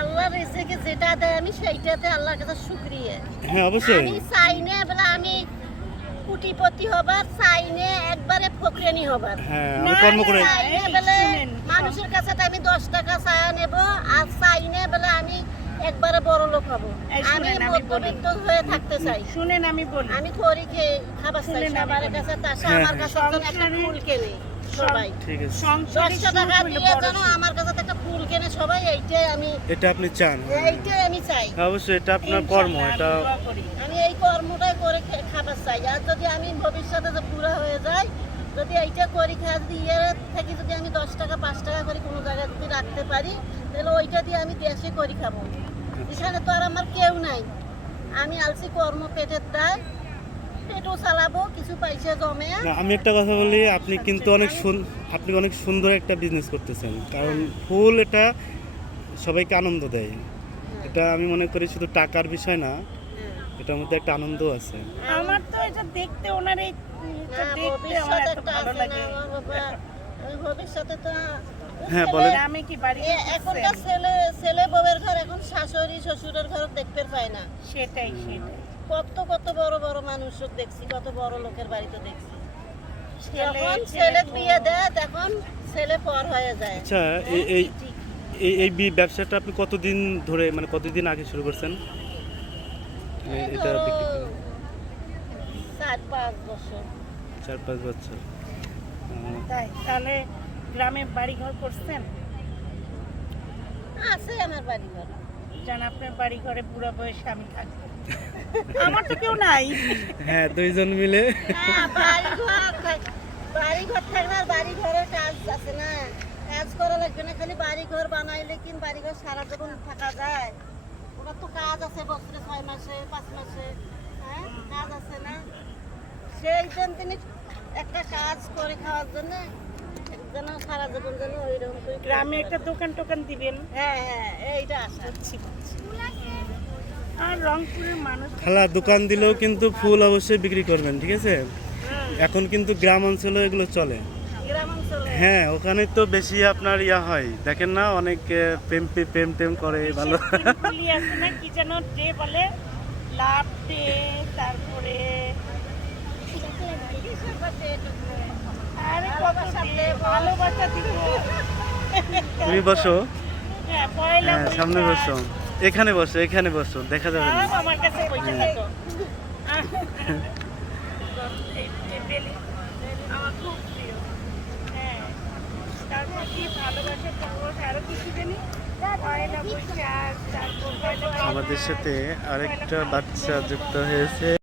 আল্লাহ রিজিকে যেটা দেয় আমি সেইটাতে আল্লাহর কাছে শুকরিয়া। হ্যাঁ অবশ্যই। আমি চাই না বলে আমি কোটিপতি হবার, চাই না একবারে ফকরানি হবার। হ্যাঁ আমি কর্ম করে চাই না বলে মানুষের কাছে তো আমি 10 টাকা চায়া নেব, আর চাই না বলে আমি একবারে বড় লোক হব। আমি মধ্যবিত্ত হয়ে থাকতে চাই। শুনেন আমি বলি, আমি করি খেয়ে খাবার চাই সবার কাছে, তাসা আমার কাছে একজন একটা ফুল কেনে সবাই। ঠিক আছে। সংসারে 10 টাকা দিয়ে যেন আমার কাছে একটা ফুল কেনে সবাই, এইটাই আমি, এটা আপনি চান? এইটাই আমি চাই। অবশ্যই এটা আপনার কর্ম, এটা আমি এই কর্মটাই করে খাবার চাই। আর যদি আমি ভবিষ্যতে যে পুরা হয়ে যায়, যদি এইটা করি খাওয়া, যদি ইয়ের থেকে যদি আমি 10 টাকা 5 টাকা করে কোনো জায়গায় যদি রাখতে পারি, তাহলে ওইটা দিয়ে আমি দেশে করি খাবো। এখানে তো আর আমার কেউ নাই। আমি আলসি কর্ম পেটের দায়, পেটও চালাবো, কিছু পয়সা জমে। না, আমি একটা কথা বলি, আপনি কিন্তু আপনি অনেক সুন্দর একটা বিজনেস করতেছেন, কারণ ফুল এটা সবাইকে আনন্দ দেয়। এটা আমি মনে করি শুধু টাকার বিষয় না, এটার মধ্যে একটা আনন্দ আছে। আমার তো এটা দেখতে, ওনার এই এটা দেখতে আমার এত ভালো লাগে। ভবিষ্যতে তো হ্যাঁ বলেন। আমি কি বাড়ি এখনকার ছেলে বউয়ের ঘর এখন শাশুড়ি শ্বশুরের ঘর দেখতে পায় না। সেটাই। কত কত বড় বড় মানুষ দেখছি, কত বড় লোকের বাড়িতে দেখছি। ছেলে বিয়ে দেয়, তখন ছেলে পর হয়ে যায়। আচ্ছা, এই ব্যবসাটা আপনি কতদিন ধরে, মানে কতদিন আগে শুরু করছেন এটা বিক্রি করেন? 4-5 বছর। 4-5 বছর। তাই তাহলে গ্রামে বাড়ি ঘর করছেন? আছে আমার বাড়ি ঘর। জান আপনার বাড়ি ঘরে বুড়া বয়সে আমি থাকবো। আমার তো কেউ নাই। হ্যাঁ, দুইজন মিলে। বাড়ি ঘর থাকলে আর বাড়ি ঘরের কাজ আছে না, কাজ করা লাগবে না। খালি বাড়ি ঘর বানাইলে কি বাড়ি ঘর সারা জীবন থাকা যায়? ওটা তো কাজ আছে বছরে 6 মাসে 5 মাসে, হ্যাঁ কাজ আছে না। সেই জন্য তিনি একটা কাজ করে খাওয়ার জন্য যেন সারা জীবন যেন ওইরকম করে গ্রামে একটা দোকান দিবেন। হ্যাঁ এইটা আশা। আর রংপুরের মানুষ খালা দোকান দিলেও কিন্তু ফুল অবশ্যই বিক্রি করবেন, ঠিক আছে? এখন কিন্তু গ্রাম অঞ্চলে এগুলো চলে। গ্রাম অঞ্চলে হ্যাঁ, ওখানে তো বেশি আপনার ইয়া হয়, দেখেন না, অনেক প্রেম করে ভালো। ফুলি আছে না কি যেন যে বলে লাভ দে, তারপরে আরে কত দে, ভালোবাসা দিব। তুমি বসো, হ্যাঁ পয়লা হ্যাঁ সামনে বসো, এখানে বসো, দেখা যাবে না। আমার কাছে পয়সা থাকো। আমার খুব প্রিয়। হ্যাঁ, তারপর কি ভালোবাসা পাবো, আরো কিছু জানি, পয়লা বৈশাখ, তারপর আমাদের সাথে আরেকটা বাচ্চা যুক্ত হয়েছে।